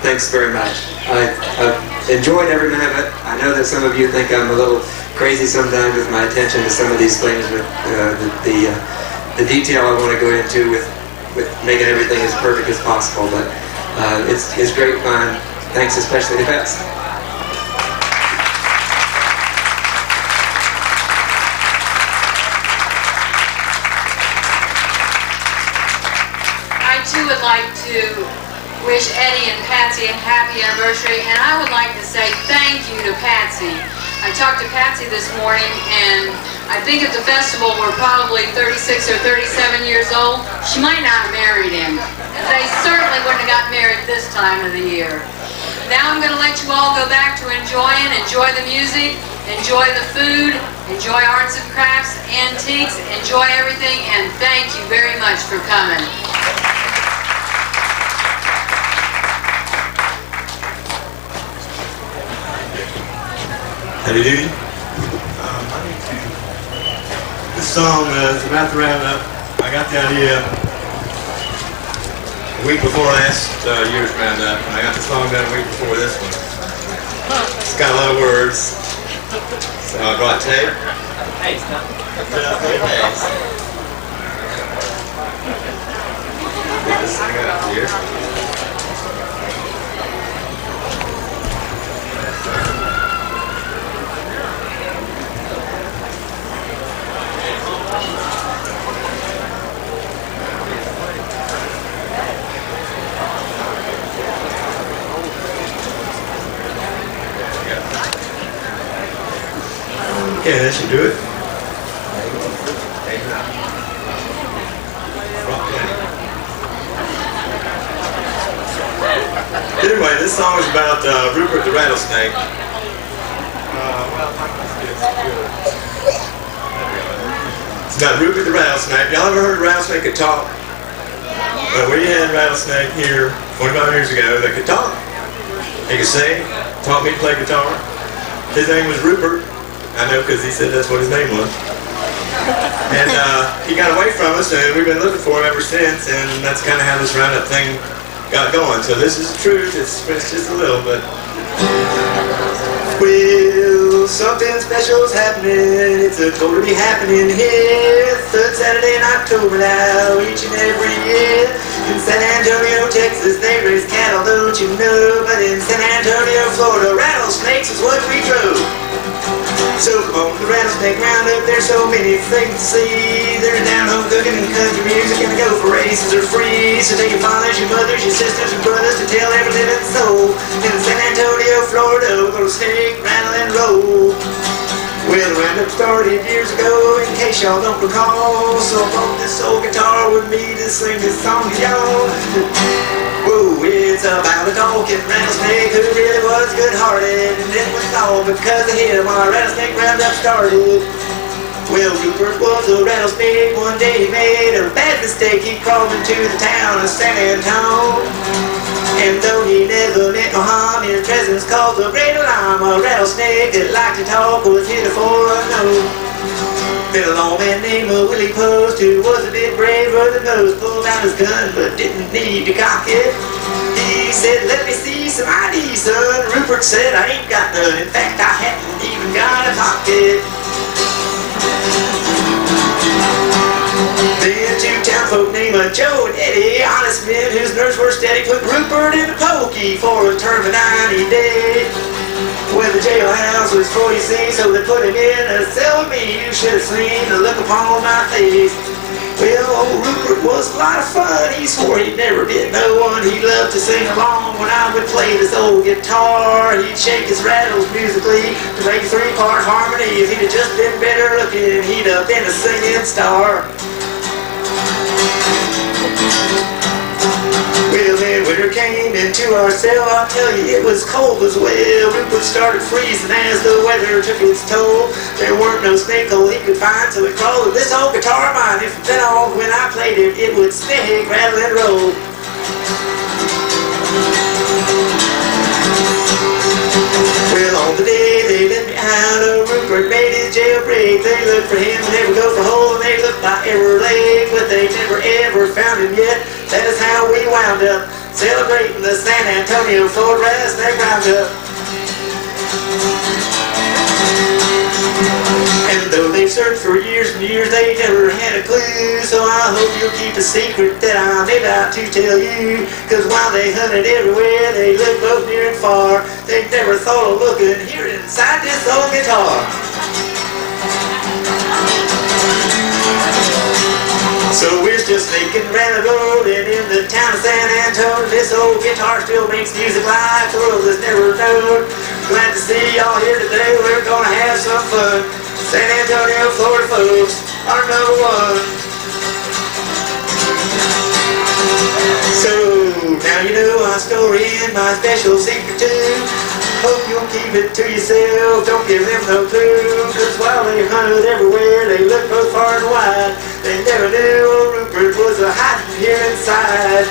Thanks very much. I've enjoyed every minute of it. I know that some of you think I'm a little crazy sometimes with my attention to some of these things, with the detail I want to go into with making everything as perfect as possible, but it's great fun. Thanks especially to Bets. I too would like to wish Eddie and Patsy a happy anniversary, and I would like to say thank you to Patsy. I talked to Patsy this morning, and I think at the festival we're probably 36 or 37 years old. She might not have married him. They certainly wouldn't have gotten married this time of the year. Now I'm going to let you all go back to enjoy the music, enjoy the food, enjoy arts and crafts, antiques, enjoy everything, and thank you very much for coming. Howdy doody. This song is about the roundup. I got the idea a week before last year's roundup, and I got the song done a week before this one. It's got a lot of words, so I brought tape. Get this thing up here. Yeah, that should do it. Anyway, this song is about Rupert the Rattlesnake. It's about Rupert the Rattlesnake. Y'all ever heard a rattlesnake could talk? Well, we had a rattlesnake here 25 years ago that could talk. He could sing, taught me to play guitar. His name was Rupert. I know because he said that's what his name was. And he got away from us, and we've been looking for him ever since, and that's kind of how this roundup thing got going. So this is the truth. It's just a little, but... Well, something special's happening. It's going to be happening here. Third Saturday in October now, each and every year. In San Antonio, Texas, they raise cattle, don't you know? But in San Antonio, Florida, rattlesnakes is what we drove. So come on, the Rattlesnake Roundup, there's so many things to see. There's down-home cooking and country music, and the go-for races are free. So take your fathers, your mothers, your sisters, your brothers to tell every living soul. In San Antonio, Florida, we're gonna snake, rattle, and roll. Well, the roundup started years ago, in case y'all don't recall. So I brought this old guitar with me to sing this song to y'all. Whoa, it's about a talking rattlesnake who really was good-hearted, and it was all because of him our rattlesnake roundup started. Well, Rupert was a rattlesnake. One day he made a bad mistake. He crawled into the town of San Antonio, and though he never meant no harm, his presence caused a great alarm. A rattlesnake that liked to talk was headed for a no. Then a long man named Willie Post, who was a bit braver than most, pulled out his gun but didn't need to cock it. He said, "Let me see some ID, son." Rupert said, "I ain't got none. In fact, I haven't even got a pocket." Then two townfolk named Joe and Eddie, honest men whose nerves were steady, put Rupert in the pokey for a term of 90 days. Well, the jailhouse was full, you see, so they put him in a cell with me. You should have seen the look upon my face. Well, old Rupert was a lot of fun. He swore he'd never bit no one. He loved to sing along when I would play this old guitar. He'd shake his rattles musically to make a three-part harmony. If he'd have just been better looking, he'd have been a singing star. winter came into our cell, I'll tell you it was cold as well. Rupert started freezing as the weather took its toll. There weren't no snake hole he could find, so he crawled with this old guitar of mine. If it fell off when I played it, it would snake, rattle, and roll. Well, on the day they let me out, Rupert made his jailbreak. They looked for him and every gopher hole, and they looked by every lake, but they never ever found him yet. That is how we wound up celebrating the San Antonio Ford Rattlesnake Roundup. And though they've searched for years and years, they never had a clue. So I hope you'll keep a secret that I'm about to tell you. Cause while they hunted everywhere, they looked both near and far. They never thought of looking here inside this old guitar. So we're still sneaking around the road, and in the town of San Antonio, this old guitar still makes music like the world has never known. Glad to see y'all here today. We're gonna have some fun. San Antonio, Florida folks are #1. So now you know my story and my special secret too. Hope you'll keep it to yourself, don't give them no clue. Cause while they hunted everywhere, they looked both far and wide. They never knew old Rupert was hiding here inside.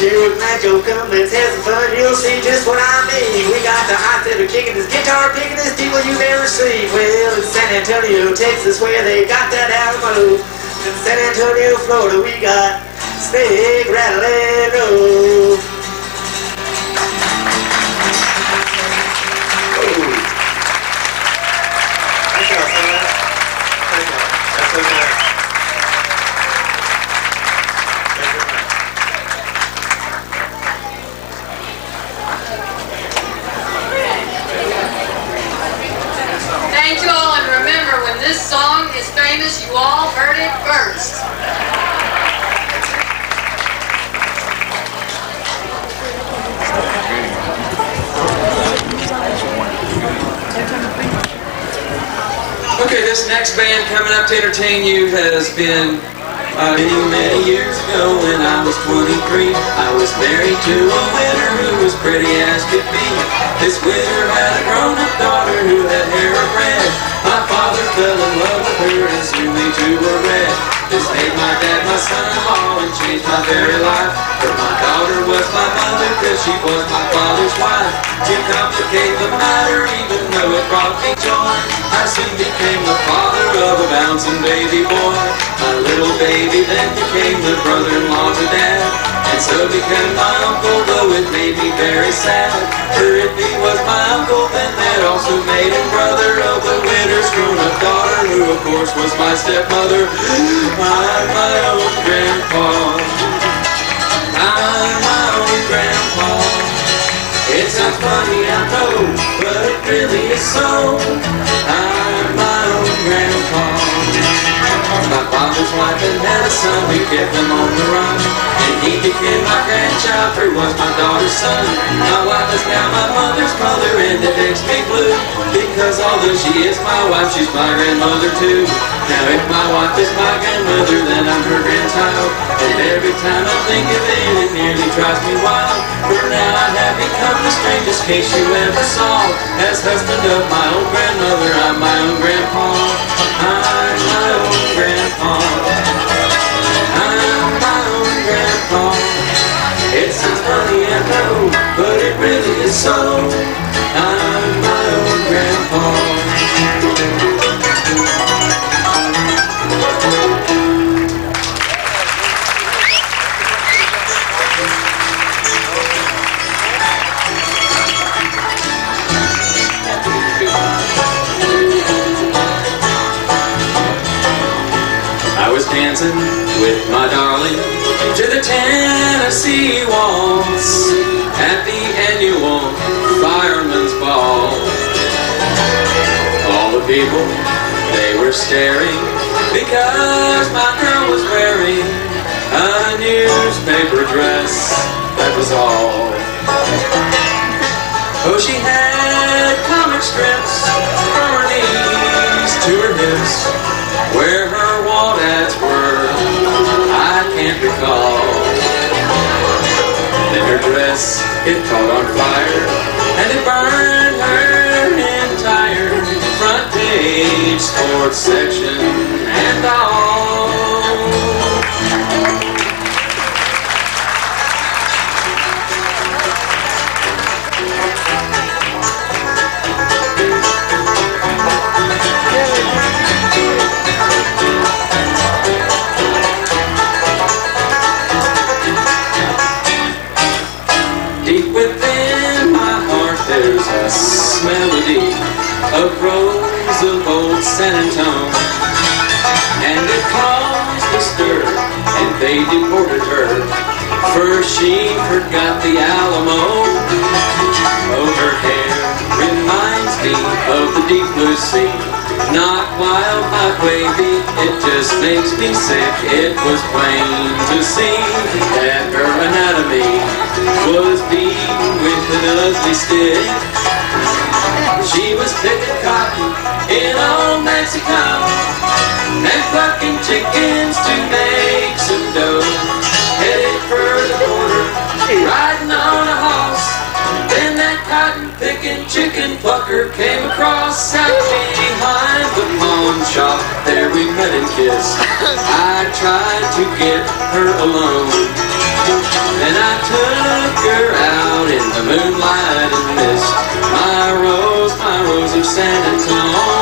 Here with Macho, come, let's have some fun, you'll see just what I mean. We got the hot that are kicking this guitar, picking this people you've never seen. Well, in San Antonio, Texas, where they got that Alamo. In San Antonio, Florida, we got snake, rattle, and roll. Thank you all, and remember, when this song is famous, you all heard it first. Okay, this next band coming up to entertain you has been many years ago when I was 23. I was married to a widow who was pretty as could be. This widow had a grown-up daughter who had hair of red. My father fell in love with her and soon they two were wed. This made my dad my son-in-law and changed my very life. But my daughter was my mother cause she was my father's wife. To complicate the matter, even though it brought me joy, I soon became the father of a bouncing baby boy. My little baby then became the brother-in-law to dad, and so became my uncle, though it made me very sad. For if he was my uncle, then that also made him brother of the widow's grown-up daughter, who of course was my stepmother. I'm my own grandpa. I'm my own grandpa. It sounds funny, I know, but it really is so. I'm my own grandpa. My father's wife and had a son who kept him on the run, and he became my grandchild, for he was my daughter's son. My wife is now my mother's mother, and it makes me blue, because although she is my wife, she's my grandmother too. Now if my wife is my grandmother, then I'm her grandchild, and every time I think of it, it nearly drives me wild. For now I have become the strangest case you ever saw. As husband of my old grandmother, I'm my own grandpa. I'm my own grandpa. I'm my own grandpa. It sounds funny, I know, but it really is so. I'm my own grandpa. I was dancing with my darling to the Tennessee waltz at the annual fireman's ball. All the people, they were staring because my girl was wearing a newspaper dress, that was all. Oh, she had comic strips from her knees to her hips. Where her wall ads were, I can't recall. Then her dress It caught on fire, and it burned her entire front page sports section and all. Deep within my heart there's a melody of Rose of old San Antone, and it caused a stir, and they deported her, for she forgot the Alamo. Oh, her hair reminds me of the deep blue sea, not wild, not wavy, it just makes me sick. It was plain to see that her anatomy was beaten with an ugly stick. She was picking cotton in old Mexico and plucking chickens to make some dough. Headed for the border, riding on a horse. Then that cotton-picking chicken plucker came across out behind the pawn shop. There we met and kissed. I tried to get her alone, and I took her out in the moonlight and mist. My rose of San Antone.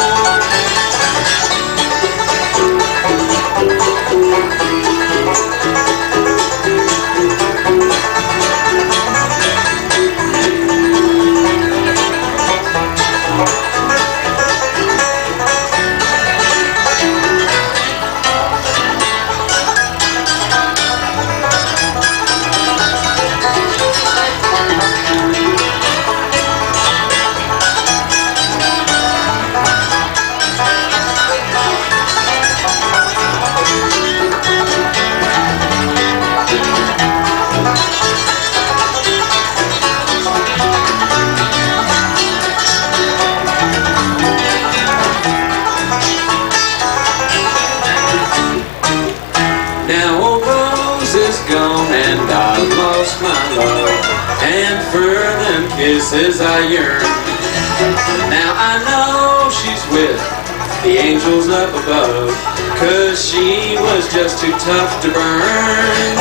Now old Rose is gone and I've lost my love, and for them kisses I yearn. Now I know she's with the angels up above, 'cause she was just too tough to burn.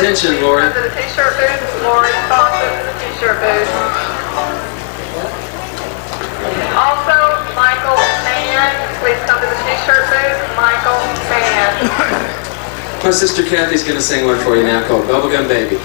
Attention, Lori. To the t-shirt booth. Lori Thompson to the t-shirt booth. Also, Michael Mann, please come to the t-shirt booth. Michael Mann. My sister Kathy's going to sing one for you now called Bubblegum Baby.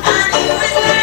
I knew his name.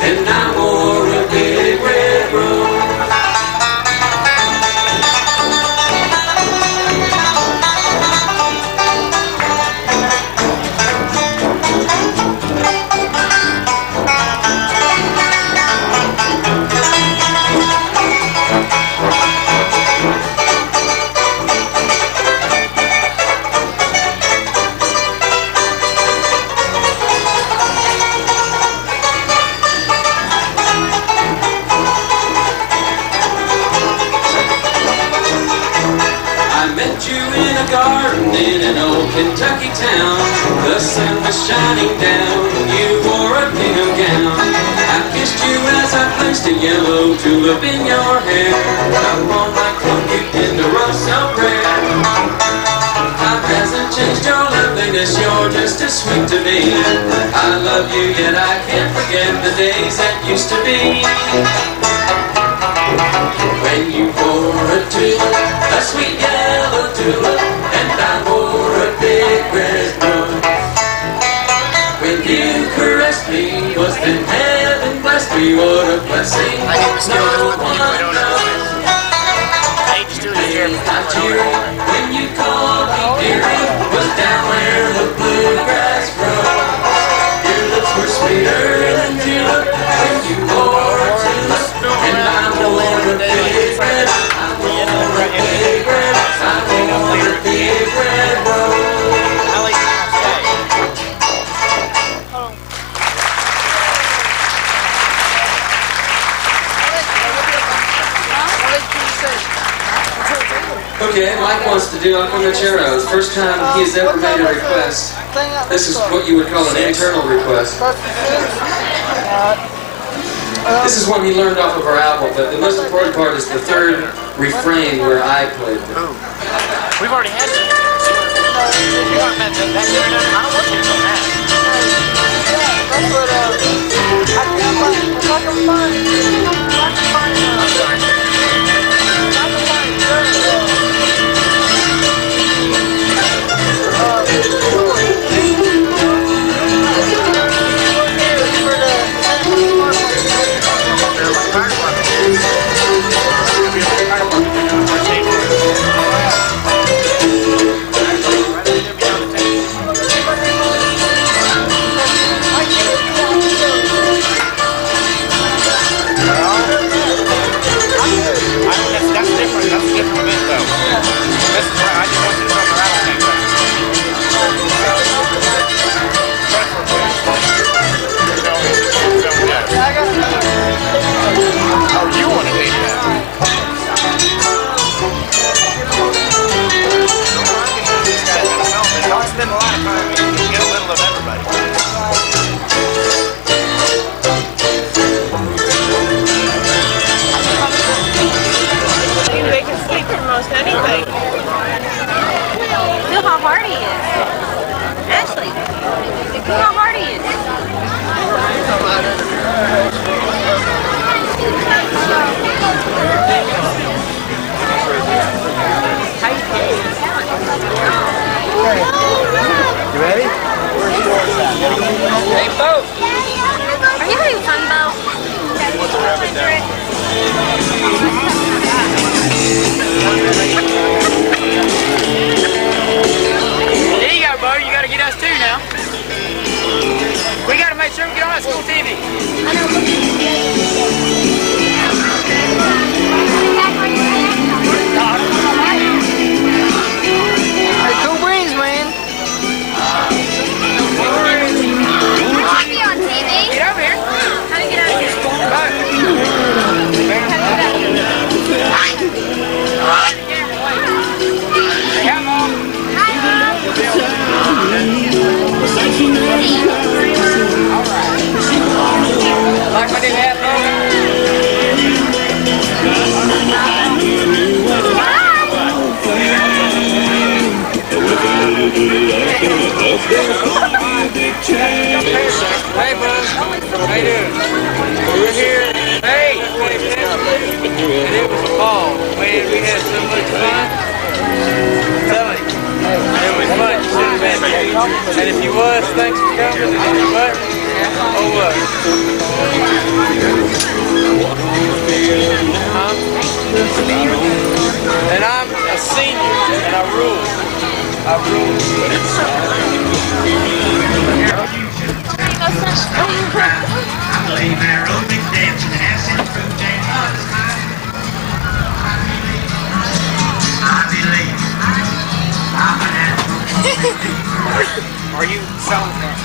and I wore a big red rose. I met you in a garden in an old Kentucky town. The sun was shining down, you wore a gingham gown. I kissed you as I placed a yellow tulip in your hair. Up on my cloak you pinned a rose so rare. Time hasn't changed your loveliness, you're just as sweet to me. I love you yet I can't forget the days that used to be. When you wore a tulip, a sweet yellow tulip, and I wore a big red rose. When you caressed me, was then heaven blessed me? What a blessing! No one knows. Not you, when you called me dearie, was down where the bluegrass grows. Your lips were sweeter than tulip when you wore a tulip, and I wore a big red. I wore a big red. I wore a big red rose. Okay, Mike wants to do Uncle Machero's. First time he's ever made a request. This is what you would call an internal request. This is one he learned off of our album, but the most important part is the third refrain where I played it. We've already had it. You haven't met that. I don't want you to know that. I'm sorry. You ready? Hey, Bo! Are you having fun, Bo? What's a rabbit down? There you go, Bo. You gotta get us too now. We gotta make sure we get on that school TV. Hey, cool breeze, man. I want to be on TV. Get over here. How do you get out of here? How do you get out of here? Come on. Like my new hat, Hey, bud. How you doing? We're here. Hey! And it was a ball. Man, we had so much fun. Tell me. It was fun. You should have been. And if you was, thanks for coming. And if you wasn't, And I'm a senior, and I rule. I rule. I believe aerobic dancing has improved Are you selling that?